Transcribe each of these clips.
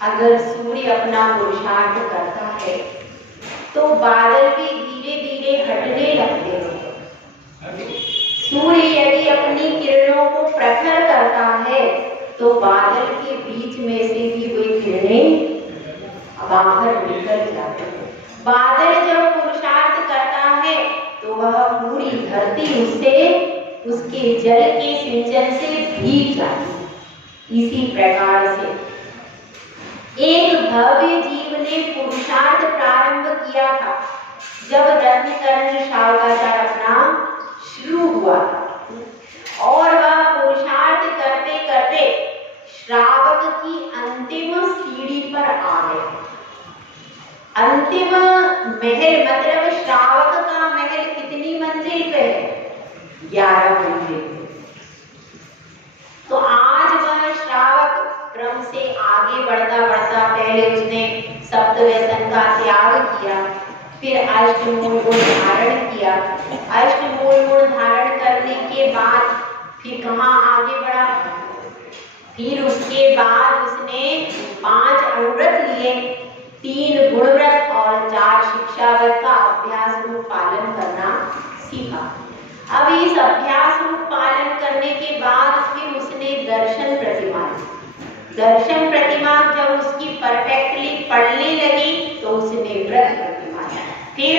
अगर सूर्य अपना पुरुषार्थ करता है तो बादल भी धीरे धीरे हटने लगते हैं। सूर्य यदि अपनी किरणों को प्रखर करता है तो बादल के बीच में से भी वे किरणें बाहर निकल जाती हैं। बादल जब पुरुषार्थ करता है तो वह पूरी धरती उसके जल के सिंचन से भीग जाती है। इसी प्रकार से एक भव्य जीव ने पुरुषार्थ प्रारंभ किया था जब रत्नकर्ण शावकाचार अपना शुरू हुआ था और वह पुरुषार्थ करते करते श्रावक की अंतिम सीढ़ी पर आ गया। अंतिम महल मतलब श्रावक का महल कितनी मंजिल पे है? 11 मंजिल। तो आज वह श्रावक क्रम से आगे बढ़ता बढ़ता पहले उसने सप्तव्यसन का त्याग किया, फिर अष्टमूल गुण धारण किया। अष्टमूल गुण धारण करने के बाद फिर कहाँ आगे बढ़ा? फिर उसके बाद उसने 5 अनुव्रत लिए, 3 गुणव्रत और 4 शिक्षाव्रत का अभ्यास रूप पालन करना सीखा। अब इस अभ्यास रूप पालन करने के बाद फिर उसने दर्शन प्रतिमा जब उसकी परफेक्टली पढ़ने लगी तो उसने व्रत प्रतिमा, फिर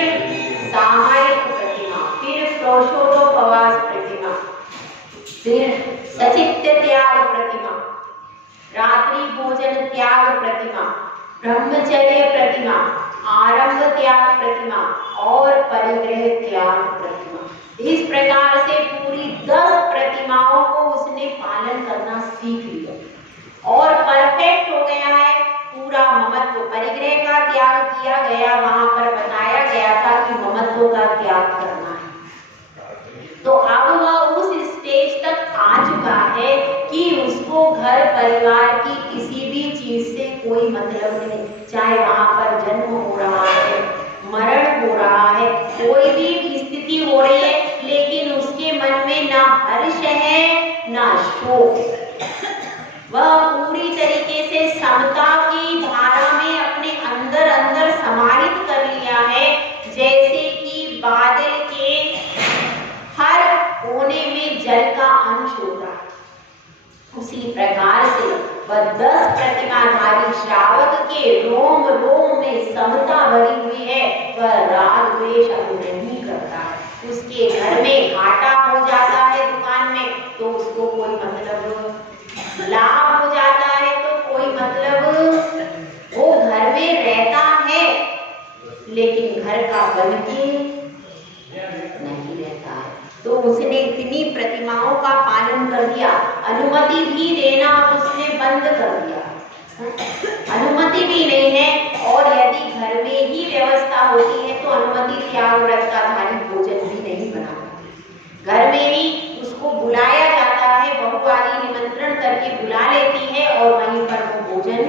सामायिक प्रतिमा, फिर प्रोषोदोपवास प्रतिमा, फिर सचित्त त्याग प्रतिमा, रात्रि भोजन त्याग प्रतिमा, ब्रह्मचर्य प्रतिमा, आरंभ त्याग प्रतिमा और परिग्रह त्याग प्रतिमा। इस प्रकार से पूरी 10 प्रतिमाओं को उसने पालन करना सीख लिया और परफेक्ट हो गया है। पूरा ममत्व, परिग्रह का त्याग किया गया, वहां पर बताया गया था कि ममत्व का त्याग करना है। तो अब वह उस स्टेज तक आ चुका है कि उसको घर परिवार की किसी भी चीज से कोई मतलब नहीं, चाहे वहां पर जन्म हो रहा है, मरण हो रहा है, कोई भी स्थिति हो रही है, लेकिन उसके मन में ना हर्ष है ना शोक। वह पूरी तरीके से समता की धारा में अपने अंदर अंदर समाहित कर लिया है, जैसे कि बादल के हर कोने में जल का अंश होता है। उसी प्रकार से वह 10 प्रतिमाधारी श्रावक के रोम रोम में समता भरी हुई है। वह राग द्वेष अब नहीं करता है। उसके घर में घाटा हो जाता है दुकान में तो उसको कोई मतलब, लाभ हो जाता है तो कोई मतलब, वो घर में रहता है लेकिन घर का बन के नहीं रहता है। तो उसने इतनी प्रतिमाओं का पालन कर दिया, अनुमति भी देना उसने बंद कर दिया, अनुमति भी नहीं है। और यदि घर में ही व्यवस्था होती है तो अनुमति त्याग व्रत का धारी भोजन भी नहीं बनाता। घर में ही उसको बुलाया जाता है, बहू आदि निमंत्रण करके बुला लेती है और वहीं पर वो भोजन,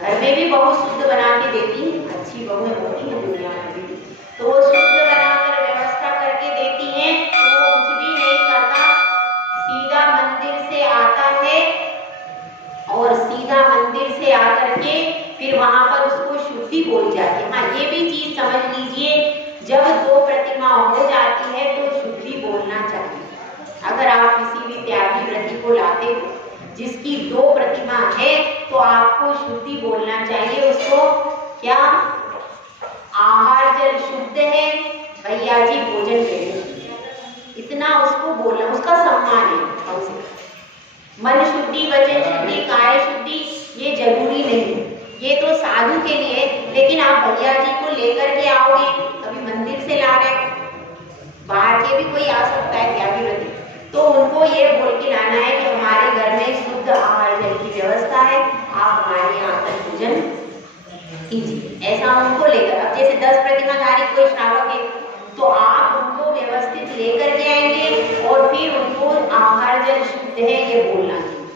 घर में भी बहू शुद्ध बना के देती, अच्छी बहू होती है दुनिया में भी, तो वो शुद्ध बनाकर व्यवस्था करके देती है। तो वो कुछ भी नहीं करता, सीधा मंदिर से आता है और सीधा मंदिर से आकर के फिर वहां पर उसको शुद्धि बोली जाती है। हाँ, ये भी चीज समझ लीजिए, जब 2 प्रतिमा हो जाती है तो शुद्धि बोलना चाहिए। अगर आप किसी भी त्यागी व्रती को लाते हो जिसकी 2 प्रतिमा है तो आपको शुद्धि बोलना चाहिए। उसको क्या, आहार जल शुद्ध है, भैया जी भोजन करें, इतना उसको बोलना, उसका सम्मान है। हमसे मन शुद्धि, वचन शुद्धि, काय शुद्धि ये जरूरी नहीं है, ये तो साधु के लिए। लेकिन आप भैया जी को लेकर के आओगे, कभी मंदिर से ला रहे, बाहर के भी कोई आ सकता है त्यागी व्रती, तो उनको ये बोल के लाना है कि हमारे घर में शुद्ध आहार जल की व्यवस्था है, आप हमारे यहाँ पर भोजन कीजिए, ऐसा उनको लेकर। अब जैसे 10 प्रतिमाधारी कोई श्रावक है तो आप उनको व्यवस्थित लेकर के आएंगे और फिर उनको आहार जल शुद्ध है ये बोलना चाहिए,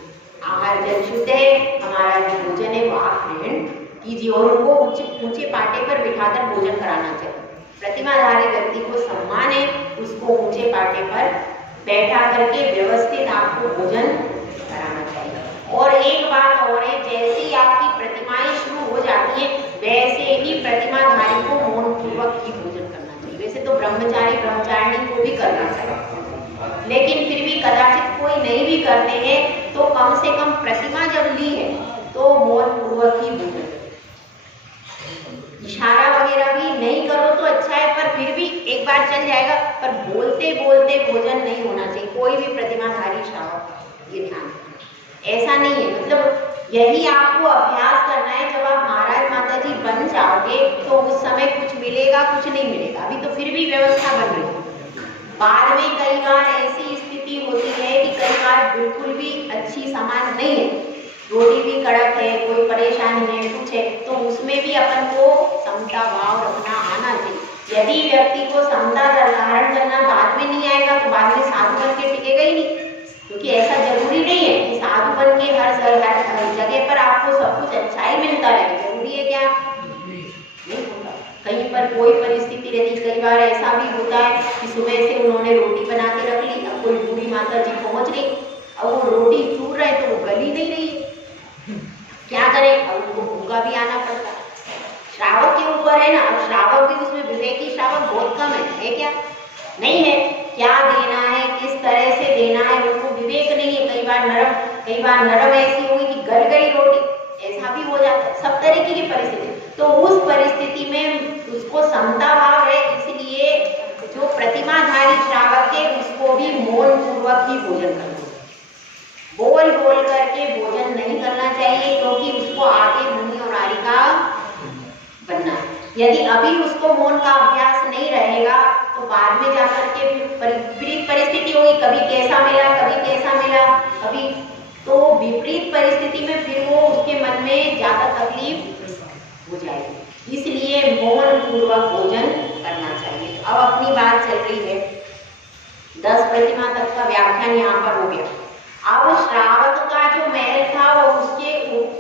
आहार जल शुद्ध है, हमारा जो भोजन है वो आप ग्रहण कीजिए और उनको ऊंचे पाटे पर बिठाकर भोजन कराना चाहिए। प्रतिमाधारी व्यक्ति को सम्मान है, उसको ऊंचे पाटे पर बैठा करके व्यवस्थित आपको भोजन कराना चाहिए। और एक बात और है, जैसे ही आपकी प्रतिमा लेकिन फिर भी कदाचित कोई नहीं भी करते हैं तो कम से कम प्रतिमा जब ली है तो मौन पूर्वक ही भोजन। इशारा वगैरह भी नहीं करो तो अच्छा है, पर फिर भी एक बार चल जाएगा, पर बोलते बोलते भोजन नहीं होना चाहिए कोई भी प्रतिमाधारी श्रावक, ये ध्यान रखना। ऐसा नहीं है, मतलब यही आपको अभ्यास करना है। जब आप महाराज माता जी बन जाओगे तो उस समय कुछ मिलेगा कुछ नहीं मिलेगा, अभी तो फिर भी व्यवस्था बन रही है। बाद में कई बार ऐसी स्थिति होती है कि कई बार बिल्कुल भी अच्छी समाज नहीं है, रोटी भी कड़क है, कोई परेशानी है, कुछ है, तो उसमें भी अपन को समता भाव रखना आना चाहिए। यदि व्यक्ति को समता धारण करना बाद में नहीं आएगा तो बाद में साधु बन के टिकेगा ही नहीं, क्योंकि ऐसा जरूरी नहीं है कि साधु बन के हर जगह पर आपको सब कुछ अच्छा ही मिलता रहे। जरूरी है क्या? नहीं होता। कहीं पर कोई परिस्थिति रहती, कई बार ऐसा भी होता है कि सुबह से उन्होंने रोटी बना के रख ली, अब कोई बूढ़ी माता जी पहुंच गई, अब वो रोटी चूर रहे तो वो गली नहीं रही है, क्या करें? अब उनको भूखा भी आना पड़ता। श्रावक के ऊपर है ना, अब श्रावक भी उसमें विवेकी श्रावक बहुत कम है क्या? नहीं है। क्या देना है, किस तरह से देना है, उनको विवेक नहीं है। कई बार नरम ऐसी होगी कि गल गई रोटी, ऐसा भी हो जाता है। सब तरीके की परिस्थिति, तो उस परिस्थिति में उसको समता भाव है, इसलिए जो प्रतिमाधारी श्रावक है उसको भी मौन पूर्वक ही भोजन करना, बोल बोल करके भोजन नहीं करना चाहिए, क्योंकि उसको आगे मुनि और आरिका बनना है। यदि अभी उसको मौन का अभ्यास नहीं रहेगा तो बाद में जाकर के विपरीत परिस्थिति होगी, कभी कैसा मिला कभी कैसा मिला, कभी तो विपरीत परिस्थिति में फिर वो उसके मन में ज्यादा तकलीफ हो जाएगी। इसलिए मौन पूर्वक भोजन करना चाहिए। अब अपनी बात चल रही है, 10 प्रतिमा तक का व्याख्यान यहाँ पर हो गया। अब श्रावक का जो महल था वो उसके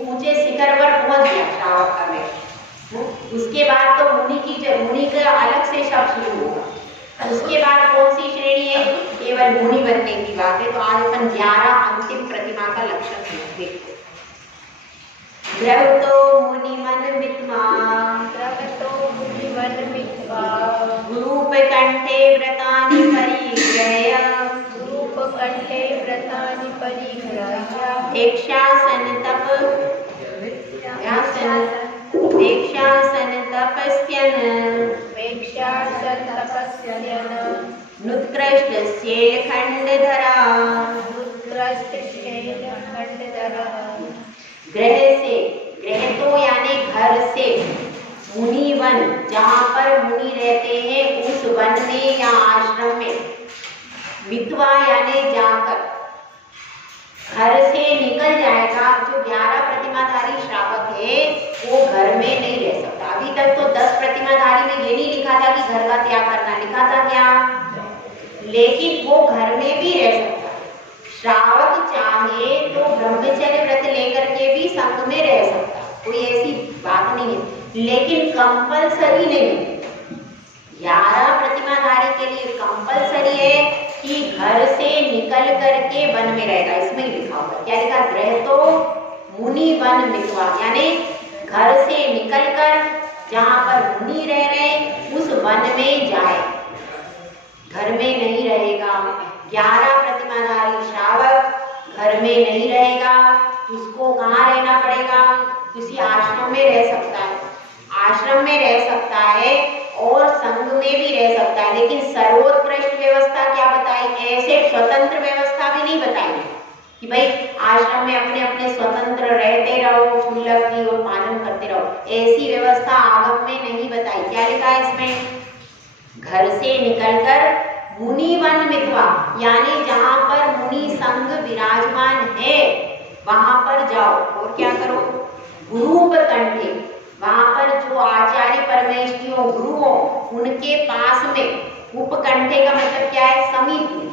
ऊंचे शिखर पर पहुंच गया, श्रावक का महल। उसके बाद तो मुनि का अलग से शब्द शुरू होगा। उसके बाद कौन सी श्रेणी है? केवल मुनि बनने की बात है। तो आज अपन 11 अंतिम प्रतिमा का लक्षण देखते। द्रवतो मुनिमन मित्वा, गुरूप कंठे व्रतानि परिग्रह्य, भिक्षासन तपस्यन नुत्कृष्टस्येल खंडधरा, ग्रह तो यानी घर से, मुनि वन जहाँ पर मुनि रहते हैं उस वन में या आश्रम में, मित्वा यानी जाकर, घर से निकल जाएगा। जो 11 प्रतिमाधारी श्रावक है वो घर में नहीं रह सकता। अभी तक तो 10 प्रतिमाधारी में ये नहीं लिखा था कि घर का त्याग करना, लिखा था क्या? लेकिन वो घर में भी रह सकता है। श्रावक चाहे तो ब्रह्मचर्य व्रत लेकर के भी संघ में रह सकता है, कोई ऐसी बात नहीं है, लेकिन कंपलसरी नहीं। 11 प्रतिमाधारी के लिए कंपलसरी है कि घर से निकल करके वन में रहेगा। इसमें लिखा होगा, क्या लिखा? ग्रह तो मुनि वन मित्वा, यानी घर से निकलकर जहाँ पर मुनि रह रहे उस वन में जाए, घर में नहीं रहेगा। 11 प्रतिमाधारी श्रावक घर में नहीं रहेगा, उसको कहाँ रहना पड़ेगा? किसी आश्रम में रह सकता है, आश्रम में रह सकता है और संघ में भी रह सकता है। लेकिन सर्वोत्कृष्ट व्यवस्था क्या बताई? ऐसे स्वतंत्र व्यवस्था भी नहीं बताई कि भाई आश्रम में अपने अपने स्वतंत्र रहते रहो, शुल्लक की और पालन करते रहो, ऐसी व्यवस्था आगम में नहीं बताई। क्या लिखा है इसमें? घर से निकलकर मुनि वन मित्वा, यानी जहाँ पर मुनि संघ विराजमान है वहां पर जाओ। और क्या करो? गुरूप कंठे, वहां पर जो आचार्य परमेष्ठियों गुरु हो उनके पास में, उपकंठे का मतलब क्या है? समीप में।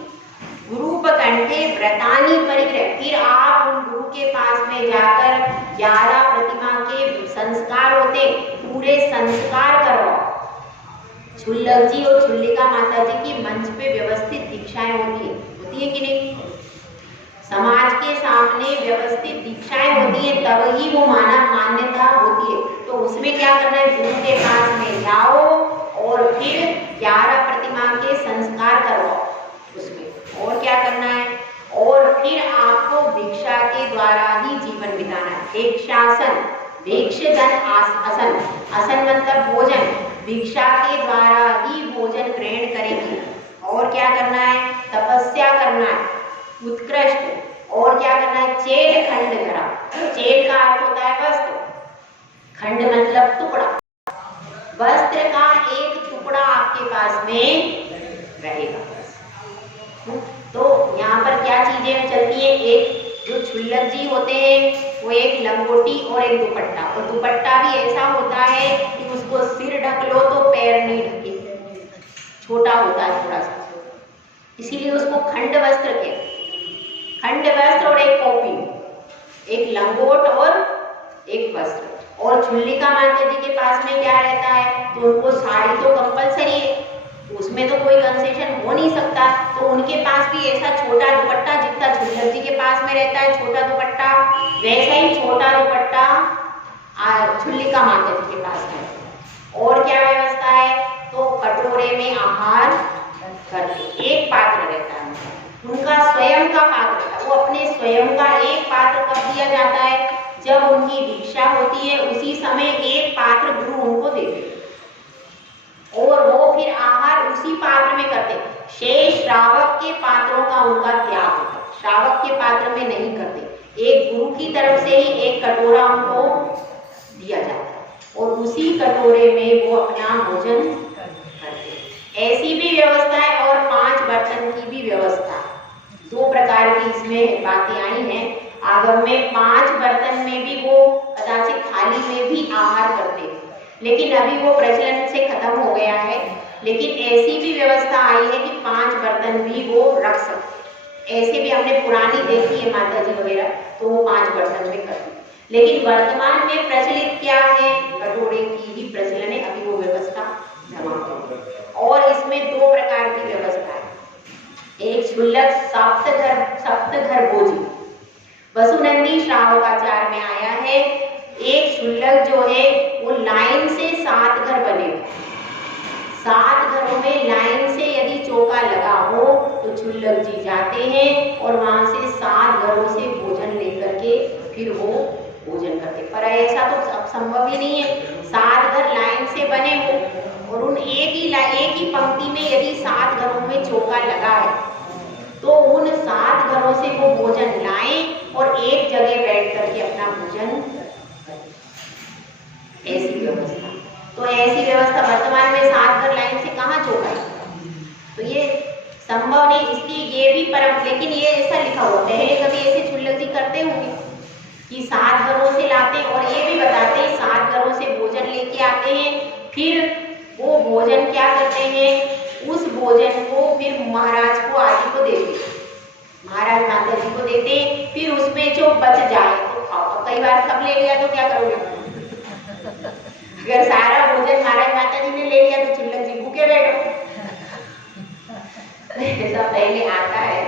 गुरूप कंठे व्रतानि परिग्रह, फिर आप उन गुरु के पास में जाकर 11 प्रतिमा के संस्कार होते, पूरे संस्कार करो। छुल्लक जी और छुल्लिका माता जी की मंच पे व्यवस्थित दीक्षाएं होती है कि नहीं? समाज के सामने व्यवस्थित दीक्षाएं होती है, तब ही वो मान्यता होती है। तो उसमें क्या करना है? गुरु के पास में जाओ और फिर 11 प्रतिमा के संस्कार करो उसमें। और क्या क्या करना है, और फिर आपको भिक्षा के द्वारा ही जीवन बिताना है। भिक्षासन, भिक्षधन आसन, आसन मतलब भोजन, भिक्षा के द्वारा ही भोजन ग्रहण करेंगे। और क्या करना है, तपस्या करना है, उत्कृष्ट। और क्या करना है, चेल खंड धरा। चेल का अर्थ होता है वस्त्र, खंड मतलब टुकड़ा। वस्त्र का एक टुकड़ा आपके पास में रहेगा। तो यहाँ पर क्या चीजें चलती हैं, एक जो क्षुल्लक जी होते हैं वो एक लंगोटी और एक दुपट्टा, और दुपट्टा भी ऐसा होता है कि उसको सिर ढक लो तो पैर नहीं ढके, छोटा होता है थोड़ा सा, इसीलिए उसको खंड वस्त्र कहते हैं। खंड वस्त्र और एक कॉपी, एक लंगोट और एक वस्त्र। और छुल्लिका माता जी के पास में क्या रहता है, तो उनको साड़ी तो कंपलसरी है, उसमें तो कोई कंसेशन हो नहीं सकता, तो उनके पास भी ऐसा छोटा दुपट्टा, जितना छुल्लक जी के पास में रहता है छोटा दुपट्टा, वैसा ही छोटा दुपट्टा छुल्लिका माता जी के पास में। और क्या व्यवस्था है, तो कटोरे में आहार करते, एक पात्र रहता है उनका, स्वयं का पात्र रहता है, वो अपने स्वयं का एक पात्र कब दिया जाता है, जब उनकी भिक्षा होती है उसी समय एक पात्र गुरु उनको देते, और वो फिर आहार उसी पात्र में करते। शेष श्रावक के पात्रों का उनका त्याग होता है, श्रावक के पात्र में नहीं करते। एक गुरु की तरफ से ही एक कटोरा उनको दिया जाता है, और उसी कटोरे में वो अपना भोजन करते। ऐसी भी व्यवस्था है, और 5 बर्तन की भी व्यवस्था। 2 प्रकार की इसमें बातें आई हैं आगम में। 5 बर्तन में भी वो कदाचित थाली में भी आहार करते हैं, लेकिन अभी वो प्रचलन से खत्म हो गया है। लेकिन ऐसी भी व्यवस्था आई है कि 5 बर्तन भी वो रख सकते। ऐसे भी हमने पुरानी देखी है माता जी वगैरह, तो वो 5 बर्तन में करती। लेकिन वर्तमान में प्रचलित क्या है, कटोरे की ही प्रचलन है, अभी वो व्यवस्था समाप्त है। और इसमें 2 प्रकार की व्यवस्था है, एक क्षुल्लक सप्तघर भोजी, वसुनंदी श्रावकाचार में आया है। एक क्षुल्लक जो है वो लाइन से 7 घर बने, 7 घरों में लाइन से यदि चौका लगा हो तो क्षुल्लक जी जाते हैं और वहां से 7 घरों से भोजन लेकर के फिर वो भोजन करते। पर ऐसा तो संभव ही नहीं है, 7 घर लाइन से बने हो और उन एक ही पंक्ति में यदि 7 घरों में चौका लगा है तो उन 7 घरों से वो भोजन लाएं और एक जगह बैठ करके अपना भोजन करें। ऐसी व्यवस्था, तो ऐसी व्यवस्था वर्तमान में 7 घर लाइन से कहाँ चौका है, तो ये संभव नहीं। इसलिए ये भी परम, लेकिन ये ऐसा लिखा हुआ, पहले कभी ऐसे क्षुल्लक जी करते होंगे कि 7 घरों से लाते, और ये भी बताते हैं 7 घरों से भोजन लेके आते हैं, फिर वो भोजन क्या करते हैं, उस भोजन को फिर महाराज को आदि को देते, महाराज माता जी को देते, फिर उसमें जो बच जाए तो खाओ। कई बार सब ले लिया तो क्या करोगे, अगर सारा भोजन महाराज माता जी ने ले लिया तो क्षुल्लक जी भूखे बैठो। ऐसा पहले आता है।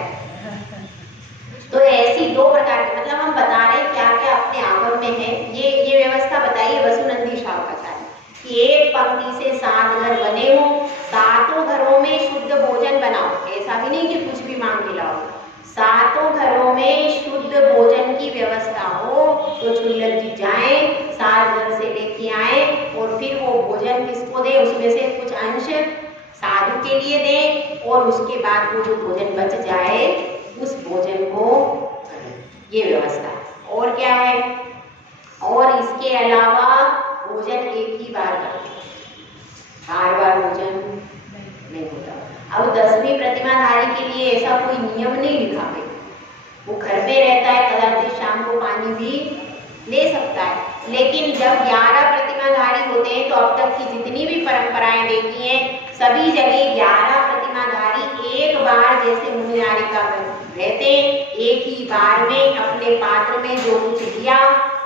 तो ऐसी 2 प्रकार की, मतलब हम बता रहे हैं क्या क्या अपने आगम में है। ये व्यवस्था बताइए वसुनंदी श्रावकाचार्य कि एक पंक्ति से 7 घर बने हो, 7 घरों में शुद्ध भोजन बनाओ। ऐसा भी नहीं कि कुछ भी मांग के लाओ, 7 घरों में शुद्ध भोजन की व्यवस्था हो तो क्षुल्लक जी जाएं, 7 घर से लेके आए और फिर वो भोजन किसको दे, उसमें से कुछ अंश साधु के लिए दें, और उसके बाद वो जो भोजन बच जाए उस भोजन को, ये व्यवस्था। और क्या है, और इसके अलावा भोजन एक ही बार करते, बार बार भोजन नहीं होता। अब 10वीं प्रतिमाधारी के लिए ऐसा कोई नियम नहीं लिखा है, वो घर में रहता है, कदाचित शाम को पानी भी ले सकता है। लेकिन जब 11 प्रतिमाधारी होते हैं तो अब तक की जितनी भी परंपराएं देखी हैं सभी जगह 11 प्रतिमाधारी एक बार जैसे मुनियारिका रहते, एक ही बार में अपने पात्र में जो कुछ दिया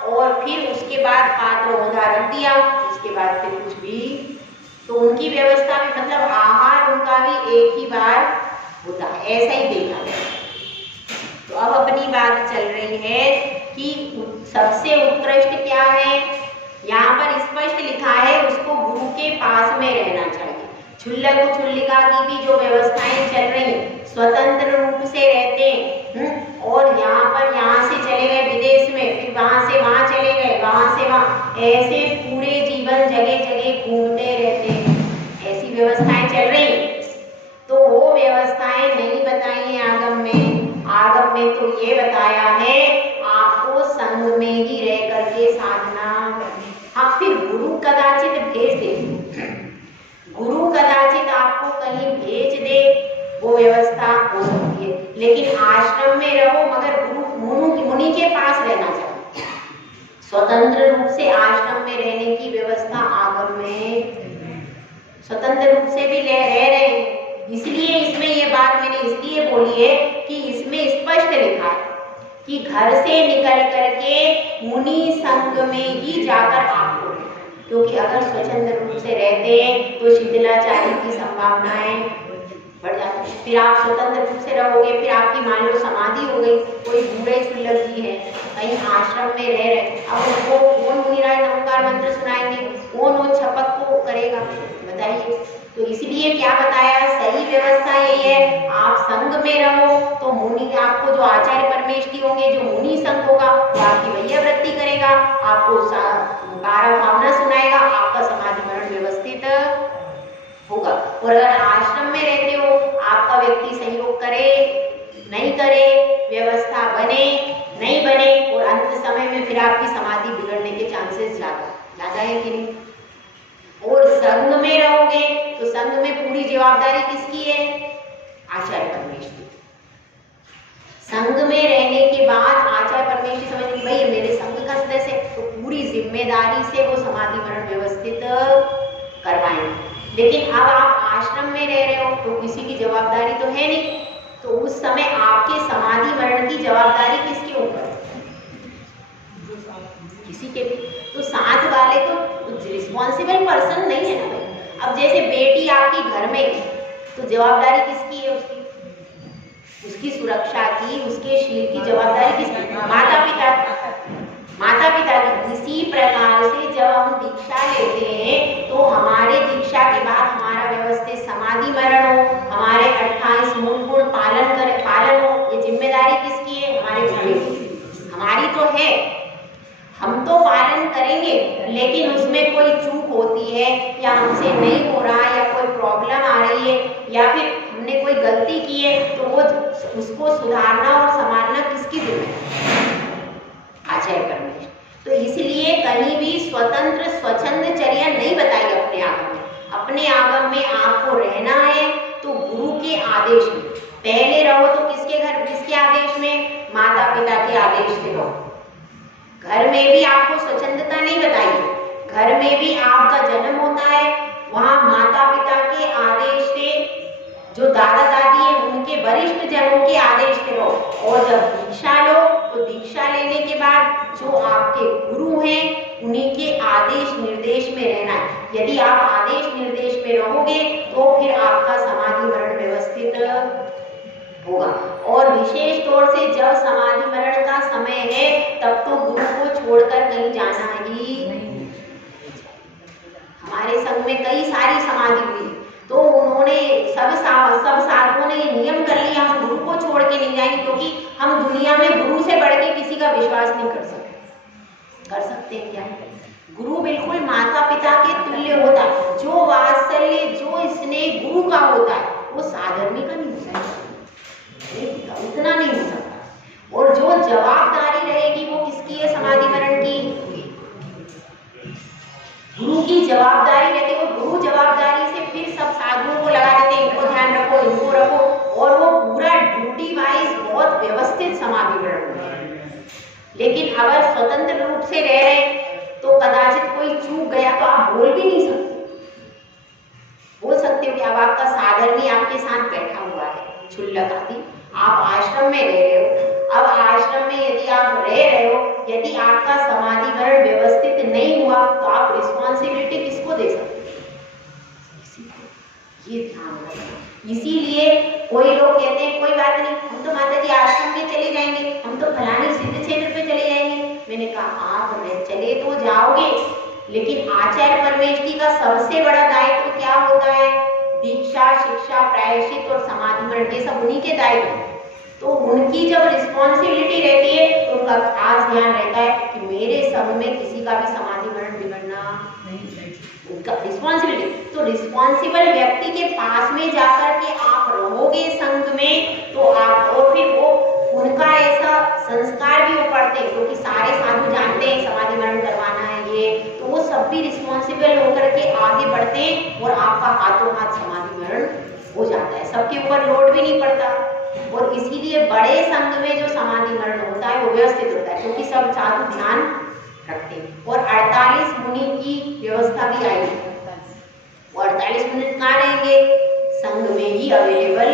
और फिर उसके बाद पात्र औंधा रख दिया, उसके बाद फिर कुछ भी, तो उनकी व्यवस्था भी, मतलब आहार उनका भी एक ही बार होता है, ऐसा ही देखा गया। तो अब अपनी बात चल रही है कि सबसे उत्कृष्ट क्या है, यहाँ पर स्पष्ट लिखा है उसको गुरु के पास में रहना चाहिए। क्षुल्लक छुल्लिका की भी जो व्यवस्थाएं चल रही हैं, स्वतंत्र रूप से रहते हैं, और यहाँ से चले गए विदेश में, फिर वहां से वहां चले गए, वहां से वहां, ऐसे पूरे जीवन जगह जगह घूमते रहते हैं। ऐसी व्यवस्थाएं चल रही, तो वो व्यवस्थाएं नहीं बताई हैं आगम में। आगम में तो ये बताया है आपको संग में ही रह करके साधना। हाँ, फिर गुरु कदाचित भेज दे, गुरु कदाचित आपको कहीं भेज दे, वो व्यवस्था हो सकती है, लेकिन आश्रम में रहो मगर गुरु मुनि के पास रहना चाहिए। स्वतंत्र रूप से आश्रम में रहने की व्यवस्था आगम में, स्वतंत्र रूप से भी रह रहे हैं। इसलिए इसमें ये बात मैंने इसलिए बोली है कि इसमें स्पष्ट लिखा है कि घर से निकल करके मुनि संग में ही जाकर आपको, क्योंकि अगर स्वतंत्र रूप से रहते हैं तो शिथिलाचार्य की संभावनाएं बढ़ जाती है। फिर आप स्वतंत्र रूप से रहोगे, फिर आपकी मान लो समाधि हो गई, कोई बूढ़े सुलभ जी है कहीं आश्रम में रह रहे, अब उनको कौन मुनिराज नमस्कार मंत्र सुनाएंगे, कौन वो छपक को करेगा, बताइए। तो इसलिए क्या बताया, सही व्यवस्था यही है, आप संग में रहो तो मुनि आपको, जो आचार्य परमेष्ठी होंगे, जो मुनि संग होगा वो आपकी वैया वृत्ति करेगा, आपको 12 भावना सुनाएगा, आपका समाधि मरण व्यवस्थित होगा। और अगर आश्रम में रहते हो, आपका व्यक्ति सहयोग करे नहीं करे, व्यवस्था बने नहीं बने, और अंत समय में फिर आपकी समाधि बिगड़ने के चांसेस ज्यादा है कि नहीं। और संग में रहोगे तो संग में पूरी जवाबदारी किसकी है, आचार्य परमेष्ठी। संग में रहने के बाद आचार्य परमेष्ठी समझ कि भाई मेरे संग का सदस्य, तो पूरी जिम्मेदारी से वो समाधि मरण व्यवस्थित करवाएंगे। लेकिन अब आप आश्रम में रह रहे हो तो किसी की जवाबदारी तो है नहीं, तो उस समय आपके समाधि मरण की जवाबदारी किसके ऊपर, किसी के भी, तो साथ वाले तो रिस्पॉन्सिबल पर्सन नहीं है ना भाई। अब जैसे बेटी आपकी घर में है तो जवाबदारी किसकी है, उसकी सुरक्षा की, उसके शील की जवाबदारी किसकी, माता पिता की, माता पिता की। इसी प्रकार से जब हम दीक्षा लेते हैं तो हमारे दीक्षा के बाद हमारा व्यवस्थित समाधि मरण हो, हमारे 28 मूल गुण पालन हो, ये जिम्मेदारी किसकी है, हमारे घर की, हमारी तो है, हम तो पालन करेंगे, लेकिन उसमें कोई चूक होती है या हमसे नहीं हो रहा है या कोई प्रॉब्लम आ रही है या फिर हमने कोई गलती की है, तो वो उसको सुधारना और संभालना किसकी जिम्मेदारी, आचार्य परमेष्ठी। तो इसलिए कहीं भी स्वतंत्र स्वच्छंद चर्या नहीं बताई अपने आगम में। अपने आगम में आपको रहना है तो गुरु के आदेश में पहले रहो, तो किसके घर, किसके आदेश में, माता पिता के आदेश से रहो। घर में भी आपको स्वच्छंदता नहीं बताई, घर में भी आपका जन्म होता है, वहां माता पिता के आदेश से, जो दादा दादी है उनके वरिष्ठ जनों के आदेश से रहो। और जब दीक्षा लो तो दीक्षा लेने के बाद जो आपके गुरु हैं उन्हीं के आदेश निर्देश में रहना है। यदि आप आदेश निर्देश में रहोगे तो फिर आपका समाधि मरण व्यवस्थित होगा। और विशेष तौर से जब समाधि मरण का समय है तब तो गुरु को छोड़कर कहीं जाना ही नहीं। हमारे संघ में कई सारी समाधि हुई तो उन्होंने सब साधुओं ने ये नियम कर लिया, हम गुरु को छोड़ के नहीं जाएंगे, क्योंकि हम दुनिया में गुरु से बढ़ के किसी का विश्वास नहीं कर सकते। कर सकते हैं क्या? गुरु बिल्कुल माता पिता के तुल्य होता है। जो वात्सल्य, जो स्नेह गुरु का होता है वो साधर्मी का नहीं हो सकता, उतना नहीं हो सकता। और जो जवाबदारी रहेगी वो किसकी है, समाधि मरण की, गुरु की जवाबदारी रहती है। वो गुरु जवाबदारी से फिर सब साधुओं को लगा देते हैं, इनको ध्यान रखो, इनको रखो, और वो पूरा ड्यूटी वाइज बहुत व्यवस्थित समाधि मरण होता है। लेकिन अगर स्वतंत्र रूप से रह रहे तो कदाचित कोई चूक गया तो आप बोल भी नहीं सकते। बोल सकते हो कि अब आपका साधर्मी आपके साथ बैठा हुआ है, क्षुल्लक आदि, आप आश्रम में रह रहे हो। अब आश्रम में यदि आप रह रहे हो, यदि आपका समाधि मरण व्यवस्थित नहीं हुआ तो आप रिस्पॉन्सिबिलिटी किसको दे सकते हो? ये ध्यान रखना। इसीलिए कोई लोग कहते हैं कोई बात नहीं, हम तो माता जी आश्रम में चले जाएंगे, हम तो फलाने सिद्ध क्षेत्र पे चले जाएंगे। मैंने कहा आप चले तो जाओगे, लेकिन आचार्य परमेष्ठी का सबसे बड़ा दायित्व क्या होता है? दीक्षा, शिक्षा, प्रायश्चित और समाधि मरण ये सब उन्हीं के दायित्व हैं। तो उनकी जब रिस्पॉन्सिबिलिटी रहती है तो उनका खास ध्यान रहता है कि मेरे संग में किसी का भी समाधि मरण बिगड़ना नहीं, उनका रिस्पॉन्सिबिलिटी। तो रिस्पॉन्सिबल व्यक्ति के पास में जाकर के आप रहोगे संग में तो आप, और फिर वो उनका ऐसा संस्कार भी वो पढ़ते हैं क्योंकि सारे साधु जानते हैं समाधि मरण करवाना है ये, तो वो सब भी रिस्पॉन्सिबल होकर के आगे बढ़ते हैं और आपका हाथों हाथ समाधि मरण हो जाता है, सबके ऊपर लोड भी नहीं पड़ता। और इसीलिए बड़े संघ में जो समाधि मरण होता है वो व्यवस्थित होता है क्योंकि सब साधु ध्यान रखते हैं। और 48 मुनि की व्यवस्था भी आई है। 48 मुनि कहाँ रहेंगे? संघ में ही अवेलेबल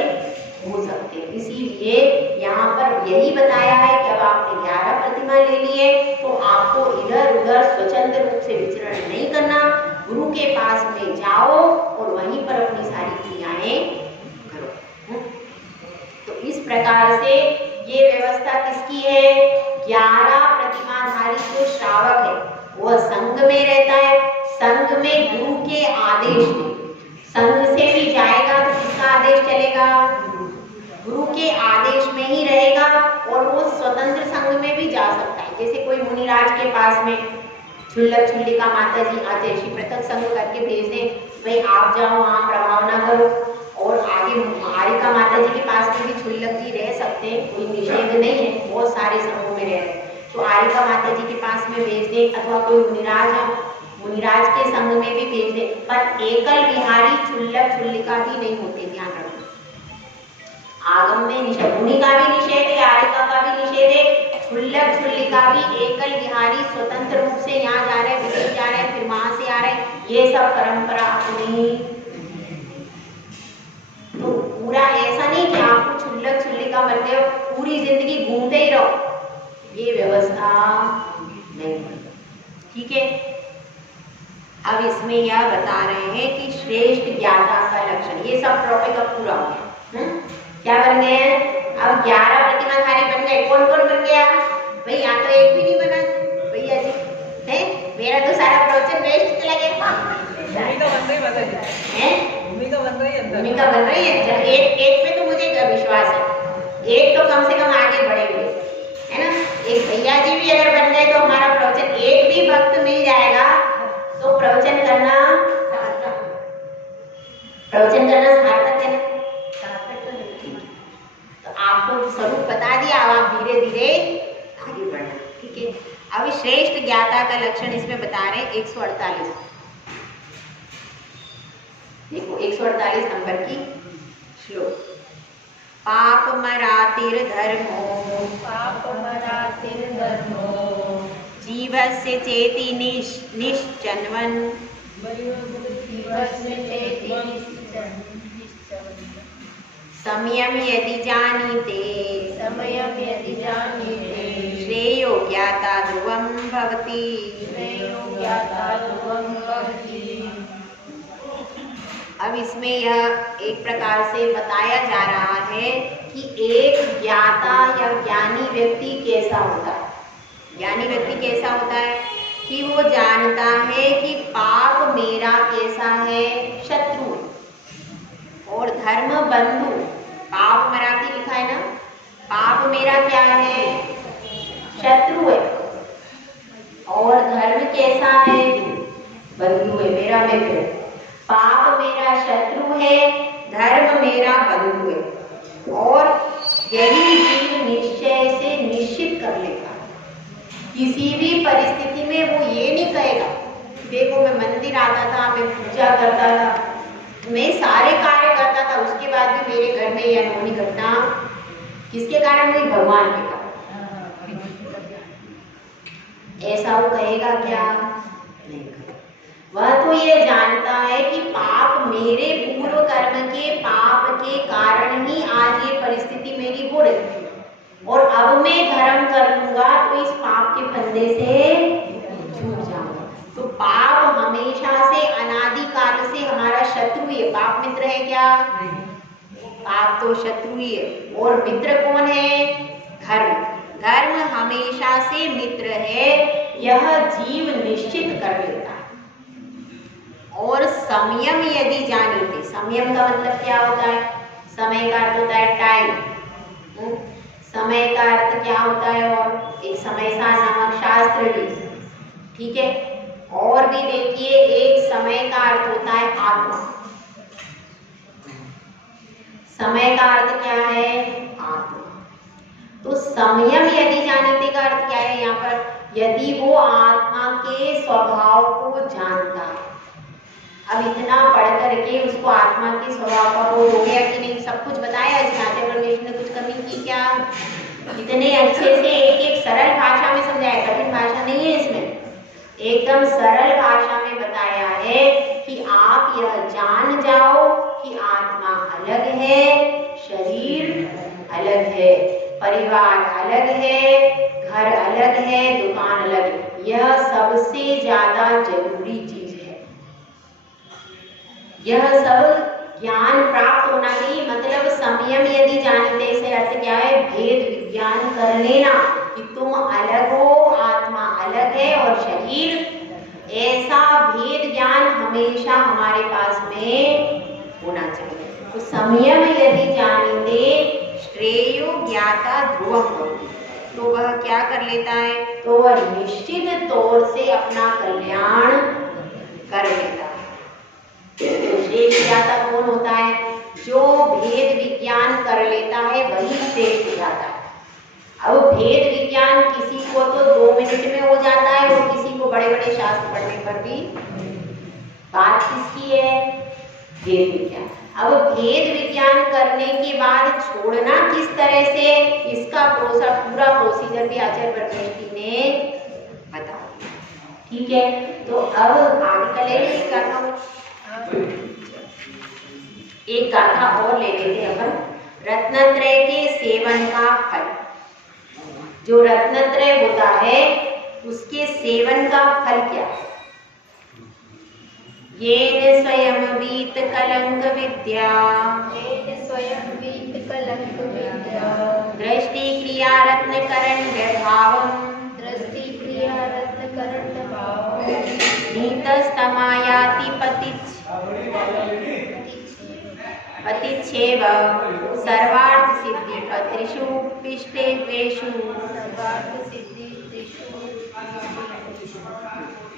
हो सकते हैं। इसीलिए यहाँ पर यही बताया है कि अब आपने 11 प्रतिमा ले लिए तो आपको इधर उधर स्वतंत्र रूप से विचरण नहीं करना, गुरु के पास में जाओ और वहीं पर अपनी सारी क्रियाएं करो। तो इस प्रकार से ये व्यवस्था किसकी है? 11 प्रतिमाधारी जो श्रावक है वह संघ में रहता है, संघ में गुरु के आदेश में, संघ से भी जाएगा तो किसका आदेश चलेगा? गुरु के आदेश में ही रहेगा। और वो स्वतंत्र संघ में भी जा सकता है। जैसे कोई मुनिराज के पास में क्षुल्लक क्षुल्लिका माता जी आते, श्री पृथक संघ करके भेज दें, भाई आप जाओ वहाँ प्रभाव ना करो। और आगे आरिका माता जी के पास में भी क्षुल्लक जी रह सकते हैं, कोई निषेध नहीं है, बहुत सारे संघों में रह रहे हैं। तो आरिका माता जी के पास में भेज दें, अथवा कोई मुनिराज हो, मुनिराज के संघ में भी भेज दें, पर एकल विहारी क्षुल्लक क्षुल्लिका भी नहीं होते, ध्यान रखो। आगम में निषेध, मुनि का भी निषेध है, आरिका का भी निषेध है, क्षुल्लक क्षुल्लिका भी एकल विहारी स्वतंत्र रूप से यहाँ जा रहे हैं, विदेश जा रहे हैं, फिर वहां से आ रहे हैं, ये सब परंपरा अपनी। तो पूरा ऐसा नहीं कि आपको क्षुल्लक क्षुल्लिका बन गए पूरी जिंदगी घूमते ही रहो, ये व्यवस्था नहीं। ठीक है, अब इसमें यह बता रहे हैं कि श्रेष्ठ ज्ञाता का लक्षण, ये सब टॉपिक अब पूरा हो गया। क्या बन गए हैं? अब 11 प्रतिमाधारी बन गए। कौन कौन बन गया भाई? यहाँ तो एक भी नहीं बना भैया जी, है मेरा तो सारा प्रवचन वेस्ट चला गया। भूमिका बन रही है, एक पे तो मुझे विश्वास है, एक तो कम से कम आगे बढ़ेंगे, है ना। एक भैया जी भी अगर बन गए तो हमारा प्रवचन, एक भी भक्त मिल जाएगा तो प्रवचन करना सार्थक है ना। तो आपको स्वरूप बता दिया, अब आप धीरे धीरे आगे बढ़ना। ठीक है, अब श्रेष्ठ ज्ञाता का लक्षण इसमें बता रहे हैं 148। देखो 148 नंबर की श्लोक। पाप मरातिर धर्मो जीवस्य चेति निश्चन्वन् समयम यदि जानीते श्रेयो ज्ञाता ध्रुवं भवति। अब इसमें यह एक प्रकार से बताया जा रहा है कि एक ज्ञाता या ज्ञानी व्यक्ति कैसा होता है। ज्ञानी व्यक्ति कैसा होता है कि वो जानता है कि पाप मेरा कैसा है, शत्रु, और धर्म बंधु। पाप मराती लिखा है ना, पाप मेरा क्या है, शत्रु है, और धर्म कैसा है, बंधु है, मेरा मित्र है। पाप मेरा शत्रु है, धर्म मेरा बंधु है। और यही जीव निश्चय से निश्चित कर लेगा, किसी भी परिस्थिति में वो ये नहीं कहेगा देखो मैं मंदिर आता था, मैं पूजा करता था, मैं सारे कार्य करता था, उसके बाद भी मेरे घर में यह अनहोनी घटना किसके कारण हुई, भगवान के कारण। ऐसा वो कहेगा क्या? नहीं कहेगा। वह तो ये जानता है कि पाप मेरे पूर्व कर्म के पाप के कारण ही आज ये परिस्थिति मेरी हो रही है, और अब मैं धर्म कर लूंगा तो इस पाप के फंदे से छूट जाऊंगा। तो पाप हमेशा से अनादिकाल से हमारा शत्रु है। पाप मित्र है क्या? पाप तो शत्रु ही है, और मित्र कौन है? धर्म। धर्म हमेशा से मित्र है, यह जीव निश्चित कर लेता है। और संयम यदि जानीते, संयम का मतलब क्या होता है? समय का अर्थ होता है टाइम। समय का अर्थ क्या होता है? और एक समयसार नामक शास्त्र भी, ठीक है। और भी देखिए, एक समय का अर्थ होता है आत्मा। समय का अर्थ क्या है? आत्मा। तो संयम यदि जानीते का अर्थ क्या है यहाँ पर? यदि वो आत्मा के स्वभाव को जानता है। अब इतना पढ़ करके उसको आत्मा के स्वभाव का बोध हो गया कि नहीं? सब कुछ बताया इसमें, आचार्य परमेश ने कुछ कमी की क्या? इतने अच्छे से एक एक सरल भाषा में समझाया, कठिन भाषा नहीं है इसमें, एकदम सरल भाषा में बताया है कि आप यह जान जाओ कि आत्मा अलग है, शरीर अलग है, परिवार अलग है, घर अलग है, दुकान अलग है। यह सबसे ज्यादा जरूरी चीज है। यह सब ज्ञान प्राप्त होना चाहिए। मतलब संयम यदि जानते से अर्थ क्या है? भेद विज्ञान कर लेना कि तुम अलग हो, आत्मा अलग है और शरीर, ऐसा भेद ज्ञान हमेशा हमारे पास में होना चाहिए। तो संयम यदि जानते श्रेयो ज्ञाता ध्रुवम होती, तो वह क्या कर लेता है? तो वह निश्चित तौर से अपना कल्याण कर लेता है। श्रेष्ठ ज्ञाता कौन होता है? जो भेद विज्ञान कर लेता है वही श्रेष्ठ ज्ञाता है। अब भेद विज्ञान किसी को तो 2 मिनट में हो जाता है और किसी को बड़े बड़े शास्त्र पढ़ने पर भी। बात किसकी है? भेद विज्ञान। अब भेद विज्ञान करने के बाद छोड़ना किस तरह से, इसका पूरा प्रोसीजर भी आचार्य परमेश ने बता दिया, ठीक है। तो अब आगे एक गाथा और ले लेते हैं अपन। रत्नत्रय के सेवन का फल। जो रत्नत्रय होता है उसके सेवन का फल क्या है? येन स्वयं वीत कलंक विद्या, दृष्टि क्रिया रत्न करंड भावम, नीतस्तमायाति पतिच्छेव सर्वार्थ सिद्धि पत्रिषु पिष्टेषु।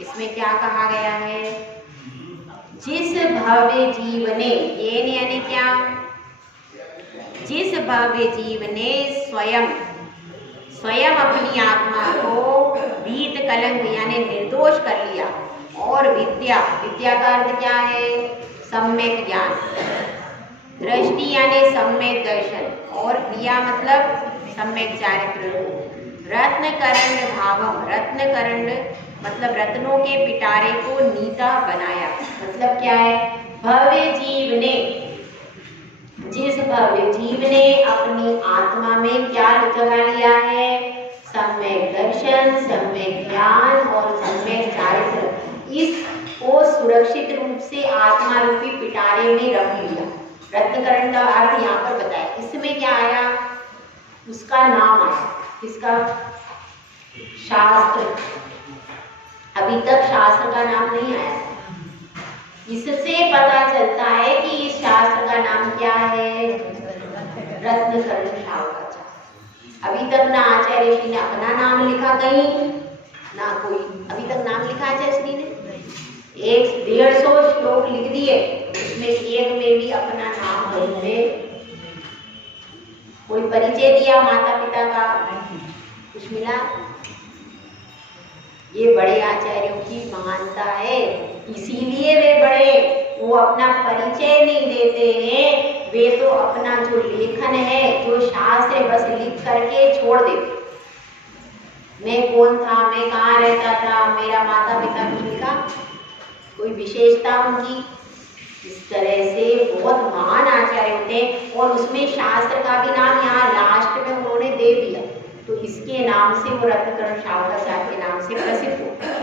इसमें क्या कहा गया है? जिस भव्य जीव ने, ये यानी क्या? जिस भव्य जीव ने स्वयं अपनी आत्मा को भीत कलंक यानी निर्दोष कर लिया, और विद्या का अर्थ क्या है? सम्यक ज्ञान, दृष्टि यानी सम्यक दर्शन, और क्रिया मतलब सम्यक चारित्र, रत्नकरंड भावम, रत्नकरंड मतलब रत्नों के पिटारे को नीता बनाया। मतलब क्या है? भव्य जीव ने, जिस भव्य जीव ने अपनी आत्मा में क्या जगा लिया है? सम्यक दर्शन, सम्यक ज्ञान और सम्यक चारित्र। इसको सुरक्षित रूप से आत्मा रूपी पिटारे में रख लिया। रत्नकरण का अर्थ यहाँ पर बताया। इसमें क्या आया? उसका नाम आया। किसका? शास्त्र। अभी तक शास्त्र का नाम नहीं आया। इससे पता चलता है कि इस शास्त्र का नाम क्या है? रत्नकरण शास्त्र। अभी तक ना आचार्य श्री ने अपना नाम लिखा कहीं, ना कोई अभी तक नाम लिखा आचार्य श्री ने। 150 श्लोक लिख दिए, उसमें एक में भी अपना नाम नहीं, कोई परिचय दिया माता पिता का, कुछ मिला? ये बड़े आचार्यों की महानता है, इसीलिए वे बड़े, वो अपना परिचय नहीं देते हैं। वे तो अपना जो लेखन है, जो शास्त्र है, बस लिख करके छोड़ देते। मैं कौन था, मैं कहाँ रहता था, मेरा माता पिता किनका, कोई विशेषता उनकी, इस तरह से बहुत महान आचार्य होते हैं। और उसमें शास्त्र का भी नाम यहाँ लास्ट में उन्होंने दे दिया, तो इसके नाम से वो रत्नकरण शास्त्राचार्य के नाम से प्रसिद्ध होता है।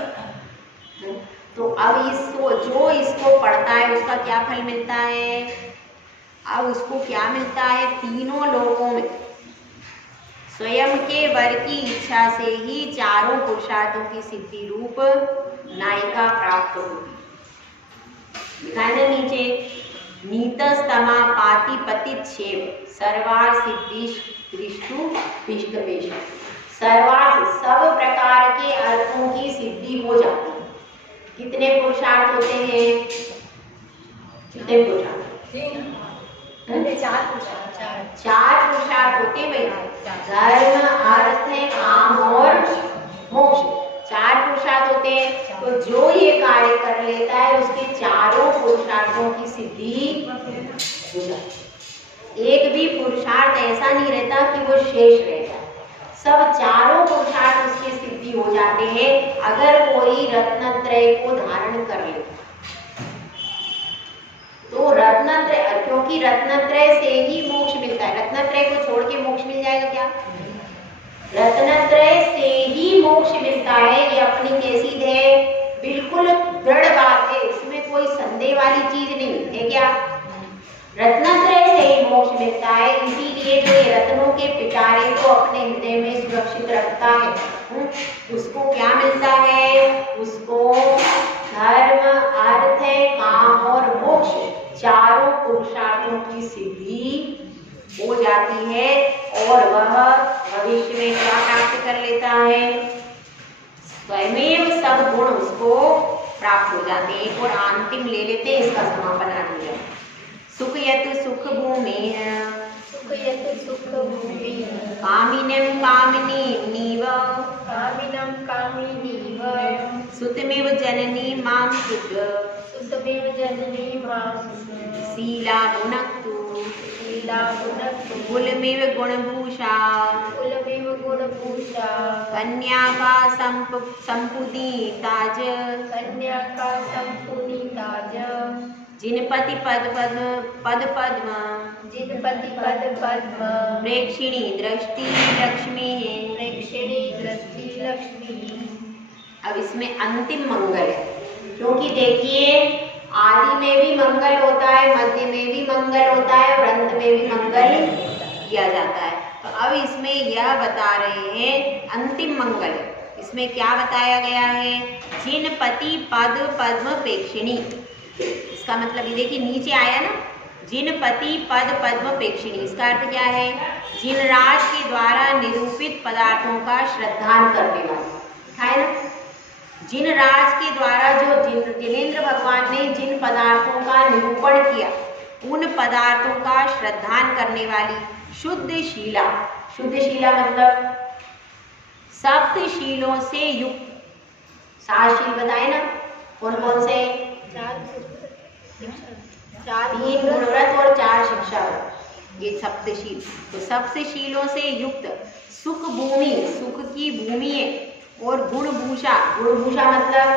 तो अब इसको जो इसको पढ़ता है उसका क्या फल मिलता है? अब उसको क्या मिलता है? तीनों लोकों में स्वयं के वर की इच्छा से ही चारों पुरुषार्थों की सिद्धि रूप नायिका प्राप्त होगी। लिखा है ना नीचे, नीतस्तमा पाति पतित छेव सर्वार सिद्धिश दृष्टु पिष्टवेश। सर्वार्थ सब प्रकार के अर्थों की सिद्धि हो जाती है। कितने पुरुषार्थ होते हैं? कितने पुरुषार्थ? चार पुरुषार्थ होते हैं भाई, धर्म अर्थ काम और मोक्ष। चार पुरुषार्थ होते हैं। तो जो ये कार्य कर लेता है उसके चारों पुरुषार्थों की सिद्धि हो जाती है। एक भी पुरुषार्थ ऐसा नहीं रहता कि वो शेष रह जाए, सब चारों पुरुषार्थ उसकी सिद्धि हो जाते हैं अगर कोई रत्नत्रय को धारण कर ले। तो रत्नत्रय, क्योंकि रत्नत्रय से ही मोक्ष मिलता है। रत्नत्रय को छोड़ के मोक्ष मिल जाएगा क्या? रत्नत्रय से ही मोक्ष मिलता है। ये अपनी कैसी है, बिल्कुल दृढ़ बात है, इसमें कोई संदेह वाली चीज नहीं है। क्या? रत्नत्रय से ही मोक्ष मिलता है। इसीलिए जो ये रत्नों के पिटारे को अपने हृदय में सुरक्षित रखता है उसको क्या मिलता है? उसको धर्म अर्थ काम और मोक्ष चारों पुरुषार्थों की सिद्धि हो जाती है और वह भविष्य में क्या प्राप्त कर लेता है? स्वयमेव सब गुण उसको प्राप्त हो जाते हैं। एक और अंतिम ले लेते हैं, इसका समापन आ गया। सुख यत सुख भूमि कामिनं कामिनीव सुतमेव जननी मां शीला भुनक्तु कुलमेव गुणभूषा कन्या का संपुनीताज जिनपति पद पद्म प्रेक्षिणी दृष्टि लक्ष्मी। अब इसमें अंतिम मंगल है, क्योंकि देखिए आदि में भी मंगल होता है, मध्य में भी मंगल होता है और अंत में भी मंगल किया जाता है। तो अब इसमें यह बता रहे हैं अंतिम मंगल। इसमें क्या बताया गया है? जिनपति पद पद्म प्रेक्षिणी। इसका मतलब ये देखिए नीचे आया ना, जिनपति पद पद्म प्रेक्षिणी। इसका अर्थ क्या है? जिनराज के द्वारा निरूपित पदार्थों का श्रद्धान करने वाली है ना। जिनराज के द्वारा जो जिनेंद्र भगवान ने जिन पदार्थों का निरूपण किया उन पदार्थों का श्रद्धान करने वाली शुद्ध शीला। शुद्ध शीला मतलब सप्त शीलों से युक्त। 7 शील बताए ना, कौन कौन से? 3 गुणव्रत और 4 शिक्षा व्रत, ये सप्तशील। तो सप्तशीलों से युक्त सुख भूमि, सुख की भूमि है, और गुणभूषा। गुणभूषा मतलब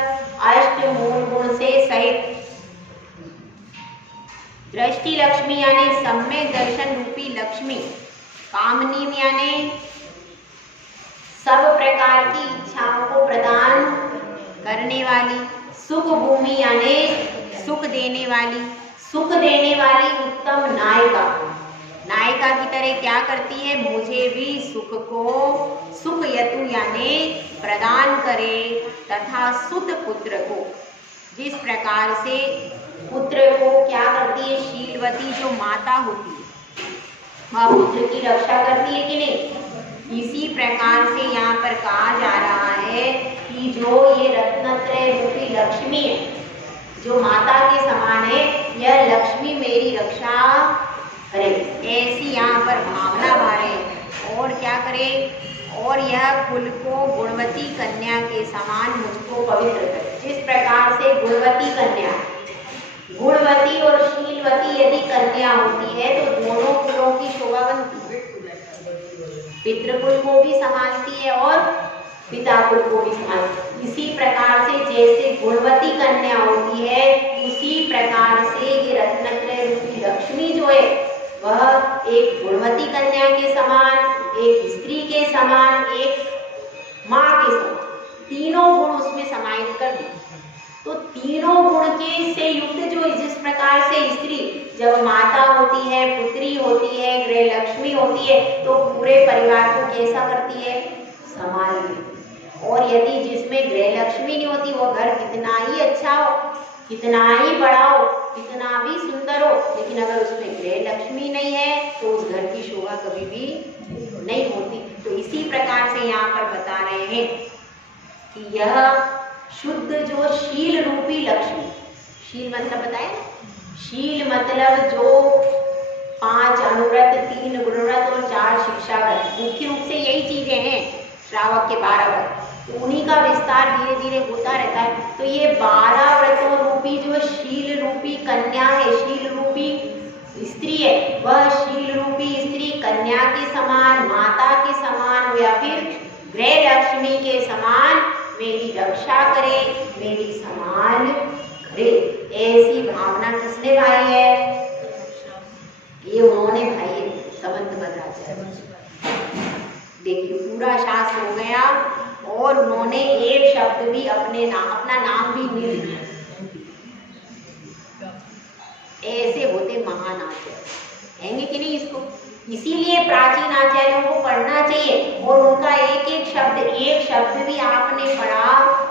अष्ट मूल गुण से सहित। दृष्टि लक्ष्मी यानी सम्यक दर्शन रूपी लक्ष्मी। कामनी यानी सब प्रकार की इच्छाओं को प्रदान करने वाली। सुख भूमि यानी सुख देने वाली। सुख देने वाली उत्तम नायिका। नायिका की तरह क्या करती है? मुझे भी सुख को सुख यतु यानी प्रदान करे, तथा सुत पुत्र को, जिस प्रकार से पुत्र को क्या करती है? शीलवती जो माता होती है वह पुत्र की रक्षा करती है कि नहीं? इसी प्रकार से यहाँ पर कहा जा रहा है कि जो ये रत्नत्रय रूपी लक्ष्मी है, जो माता के समान है, यह लक्ष्मी मेरी रक्षा करे, ऐसी यहाँ पर भावना भरे और क्या करे? और यह कुल को गुणवती कन्या के समान मुझको पवित्र करे। जिस प्रकार से गुणवती कन्या, गुणवती और शीलवती यदि कन्या होती है तो दोनों कुलों की शोभा बनती है। पितृकुल को भी संभालती है और पिता कुल को भी संभालती है। इसी प्रकार से जैसे गुणवती कन्या होती है, उसी प्रकार से ये रत्नत्रय रूपी लक्ष्मी जो है वह एक गुणवती कन्या के समान, एक स्त्री के समान, एक माँ के समान, तीनों गुण उसमें समाहित कर दी। तो तीनों गुण के से युक्त जो, जिस प्रकार से स्त्री जब माता होती है, पुत्री होती है, गृह लक्ष्मी होती है, तो पूरे परिवार को कैसा करती है? संभाल लेती। और यदि जिसमें गृह लक्ष्मी नहीं होती, वो घर कितना ही अच्छा हो, कितना ही बड़ा हो, कितना भी सुंदर हो, लेकिन अगर उसमें गृह लक्ष्मी नहीं है तो उस घर की शोभा कभी भी नहीं होती। तो इसी प्रकार से यहाँ पर बता रहे हैं कि यह शुद्ध जो शील रूपी लक्ष्मी, शील मतलब बताया ना, शील मतलब जो 5 अनुव्रत, 3 गुणव्रत और 4 शिक्षाव्रत, मुख्य रूप से यही चीजें हैं। श्रावक के 12 व्रत, तो उन्हीं का विस्तार धीरे धीरे होता रहता है। तो ये 12 व्रतों रूपी जो शील रूपी कन्या है, शील रूपी स्त्री है, वह शील रूपी स्त्री कन्या के समान, माता के समान या फिर गृह लक्ष्मी के समान मेरी रक्षा करे, मेरी संभाल करे। ऐसी भावना किसने भाई है? ये उन्होंने भाई है समंत भद्राचार्य। देखिए पूरा शास्त्र हो गया और उन्होंने एक शब्द भी अपना नाम भी नहीं लिखा। ऐसे होते महान आचार्य, कहेंगे कि नहीं इसको? इसीलिए प्राचीन आचार्यों को पढ़ना चाहिए और उनका एक एक शब्द भी आपने पढ़ा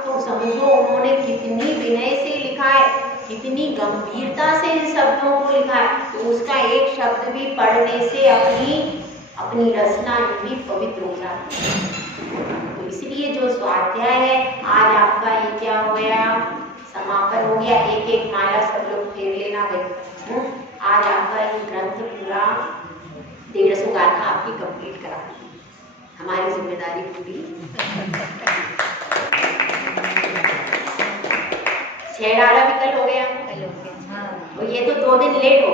तो समझो उन्होंने कितनी विनय से लिखा है, कितनी गंभीरता से इन शब्दों को लिखा है। तो उसका एक शब्द भी पढ़ने से अपनी रचना भी पवित्र हो जाती है। तो इसलिए जो स्वाध्याय है आज आपका ये क्या हो गया, समापन हो गया। एक माला सब लोग फेर लेना भाई। आज आपका ये ग्रंथ पूरा 150 गाथा आपकी कंप्लीट करा, हमारी जिम्मेदारी पूरी। 6 डाला भी कल हो गया, और ये तो 2 दिन लेट हो